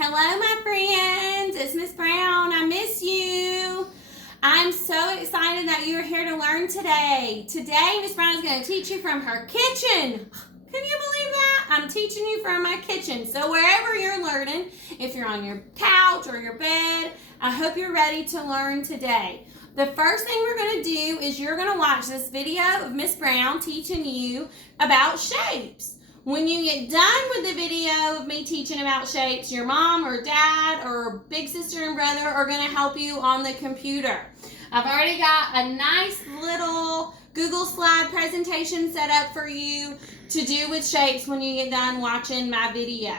Hello, my friends. It's Miss Brown. I miss you. I'm so excited that you're here to learn today. Today, Miss Brown is going to teach you from her kitchen. Can you believe that? I'm teaching you from my kitchen. So wherever you're learning, if you're on your couch or your bed, I hope you're ready to learn today. The first thing we're going to do is you're going to watch this video of Miss Brown teaching you about shapes. When you get done with the video of me teaching about shapes, your mom or dad or big sister and brother are going to help you on the computer. I've already got a nice little Google slide presentation set up for you to do with shapes when you get done watching my video.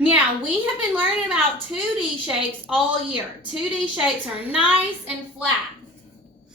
Now, we have been learning about 2D shapes all year. 2D shapes are nice and flat.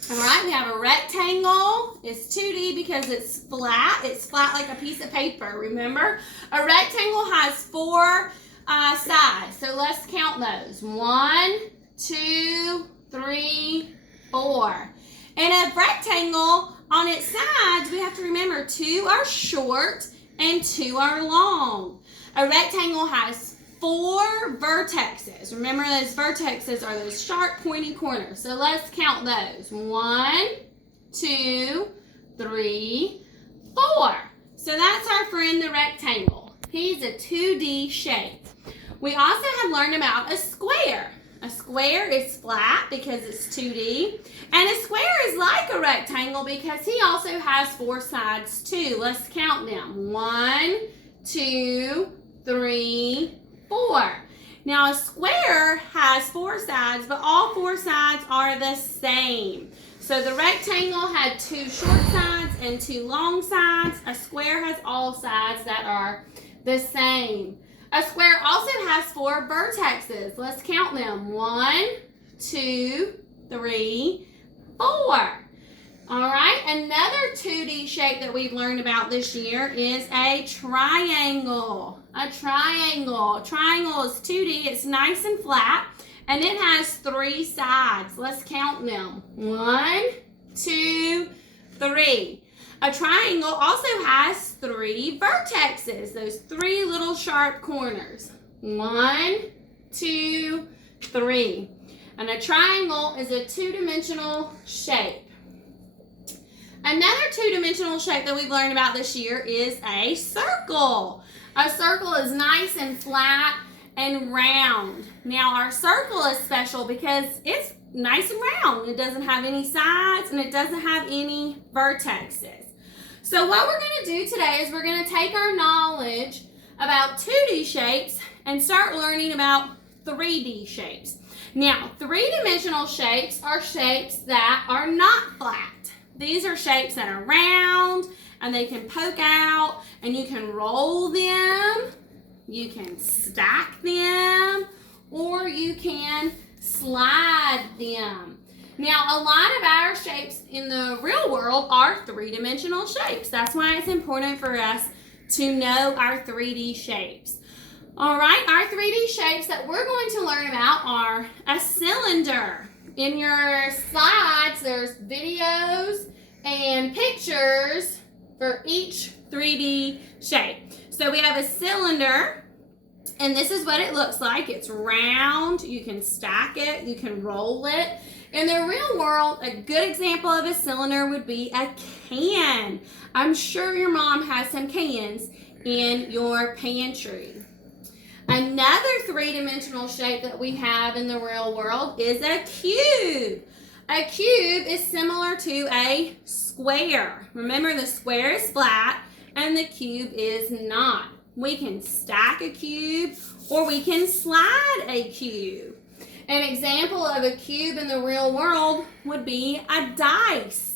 All right, we have a rectangle. It's 2D because it's flat. It's flat like a piece of paper, remember? A rectangle has 4 sides, so let's count those. 1, 2, 3, 4. And a rectangle, on its sides, we have to remember 2 are short and 2 are long. A rectangle has 4 vertexes. Remember, those vertexes are those sharp, pointy corners. So let's count those. 1, 2, 3, 4. So that's our friend, the rectangle. He's a 2D shape. We also have learned about a square. A square is flat because it's 2D. And a square is like a rectangle because he also has 4 sides too. Let's count them. 1, 2, 3, 4. Now a square has 4 sides, but all 4 sides are the same. So the rectangle had 2 short sides and 2 long sides. A square has all sides that are the same. A square also has 4 vertexes. Let's count them. 1, 2, 3, 4. All right, another 2D shape that we've learned about this year is a triangle. A triangle. A triangle is 2D. It's nice and flat, and it has 3 sides. Let's count them. 1, 2, 3. A triangle also has 3 vertexes, those 3 little sharp corners. 1, 2, 3. And a triangle is a 2-dimensional shape. Another 2-dimensional shape that we've learned about this year is a circle. A circle is nice and flat and round. Now our circle is special because it's nice and round. It doesn't have any sides and it doesn't have any vertexes. So what we're going to do today is we're going to take our knowledge about 2D shapes and start learning about 3D shapes. Now 3-dimensional shapes are shapes that are not flat. These are shapes that are round and they can poke out and you can roll them, you can stack them, or you can slide them. Now, a lot of our shapes in the real world are 3-dimensional shapes. That's why it's important for us to know our 3D shapes. All right, our 3D shapes that we're going to learn about are a cylinder. In your slides, there's videos and pictures for each 3D shape. So we have a cylinder, and this is what it looks like. It's round. You can stack it. You can roll it. In the real world, a good example of a cylinder would be a can. I'm sure your mom has some cans in your pantry. Another 3-dimensional shape that we have in the real world is a cube. A cube is similar to a square. Remember, the square is flat and the cube is not. We can stack a cube or we can slide a cube. An example of a cube in the real world would be a dice.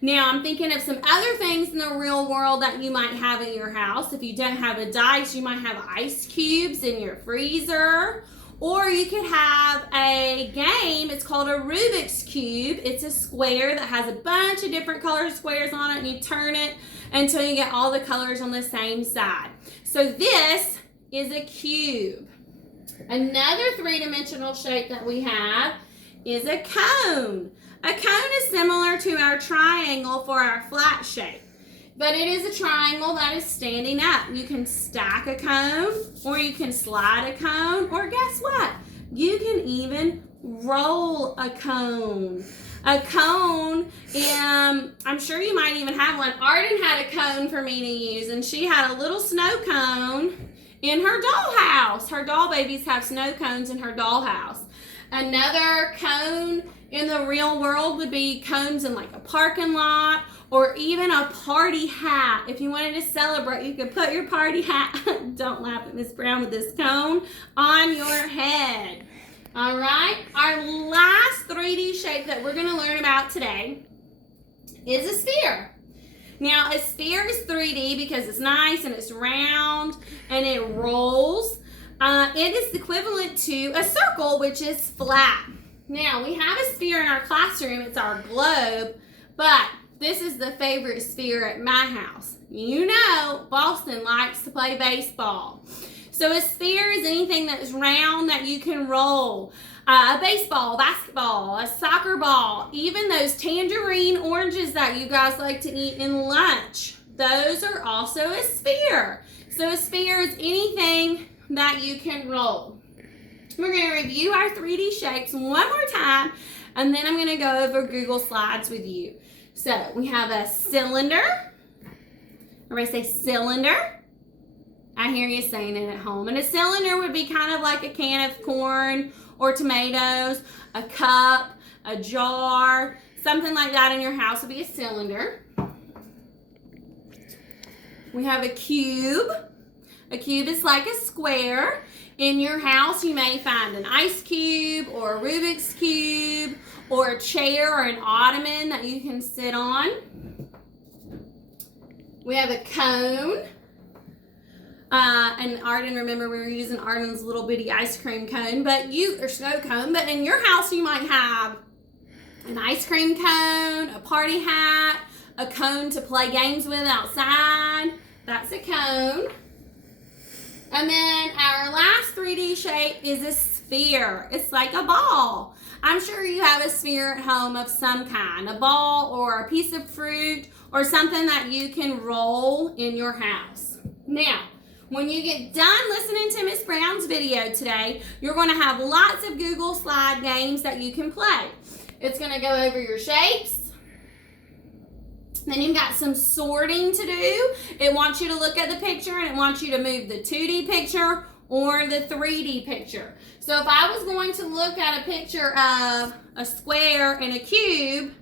Now, I'm thinking of some other things in the real world that you might have in your house. If you don't have a dice, you might have ice cubes in your freezer. Or you could have a game, it's called a Rubik's Cube. It's a square that has a bunch of different colored squares on it, and you turn it until you get all the colors on the same side. So this is a cube. Another 3-dimensional shape that we have is a cone. A cone is similar to our triangle for our flat shape. But it is a triangle that is standing up. You can stack a cone, or you can slide a cone, or guess even roll a cone. A cone, I'm sure you might even have one. Arden had a cone for me to use, and she had a little snow cone in her dollhouse. Her doll babies have snow cones in her dollhouse. Another cone in the real world would be cones in like a parking lot, or even a party hat. If you wanted to celebrate, you could put your party hat, don't laugh at Miss Brown with this cone, on your head. All right, our last 3D shape that we're going to learn about today is a sphere. Now, a sphere is 3D because it's nice and it's round and it rolls. It is equivalent to a circle, which is flat. Now, we have a sphere in our classroom. It's our globe, but this is the favorite sphere at my house. You know, Boston likes to play baseball. So a sphere is anything that's round that you can roll. A baseball, basketball, a soccer ball, even those tangerine oranges that you guys like to eat in lunch. Those are also a sphere. So a sphere is anything that you can roll. We're going to review our 3D shapes one more time, and then I'm going to go over Google Slides with you. So we have a cylinder. Everybody say cylinder. I hear you saying it at home. And a cylinder would be kind of like a can of corn or tomatoes, a cup, a jar, something like that in your house would be a cylinder. We have a cube. A cube is like a square. In your house, you may find an ice cube or a Rubik's cube or a chair or an ottoman that you can sit on. We have a cone. And Arden, remember we were using Arden's little bitty ice cream cone, or snow cone, but in your house you might have an ice cream cone, a party hat, a cone to play games with outside. That's a cone. And then our last 3D shape is a sphere. It's like a ball. I'm sure you have a sphere at home of some kind, a ball or a piece of fruit or something that you can roll in your house. Now, when you get done listening to Miss Brown's video today, you're going to have lots of Google Slide games that you can play. It's going to go over your shapes. Then you've got some sorting to do. It wants you to look at the picture and it wants you to move the 2D picture or the 3D picture. So if I was going to look at a picture of a square and a cube,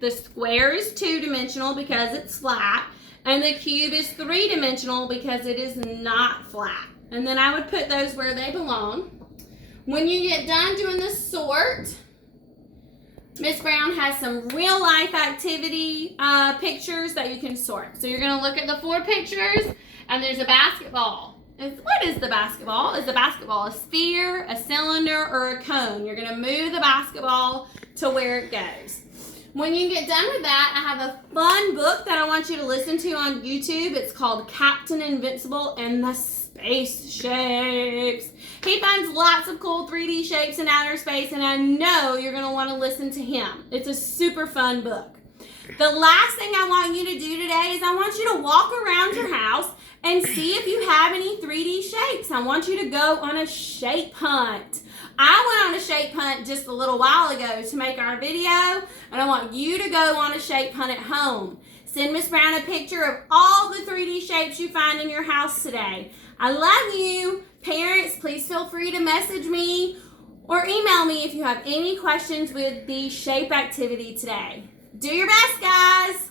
the square is 2-dimensional because it's flat. And the cube is 3-dimensional because it is not flat. And then I would put those where they belong. When you get done doing the sort, Miss Brown has some real life activity pictures that you can sort. So you're going to look at the 4 pictures, and there's a basketball. What is the basketball? Is the basketball a sphere, a cylinder, or a cone? You're going to move the basketball to where it goes. When you get done with that, I have a fun book that I want you to listen to on YouTube. It's called Captain Invincible and the Space Shapes. He finds lots of cool 3D shapes in outer space, and I know you're going to want to listen to him. It's a super fun book. The last thing I want you to do today is I want you to walk around your house and see if you have any 3D shapes. I want you to go on a shape hunt. I went on a shape hunt just a little while ago to make our video, and I want you to go on a shape hunt at home. Send Miss Brown a picture of all the 3D shapes you find in your house today. I love you. Parents, please feel free to message me or email me if you have any questions with the shape activity today. Do your best, guys.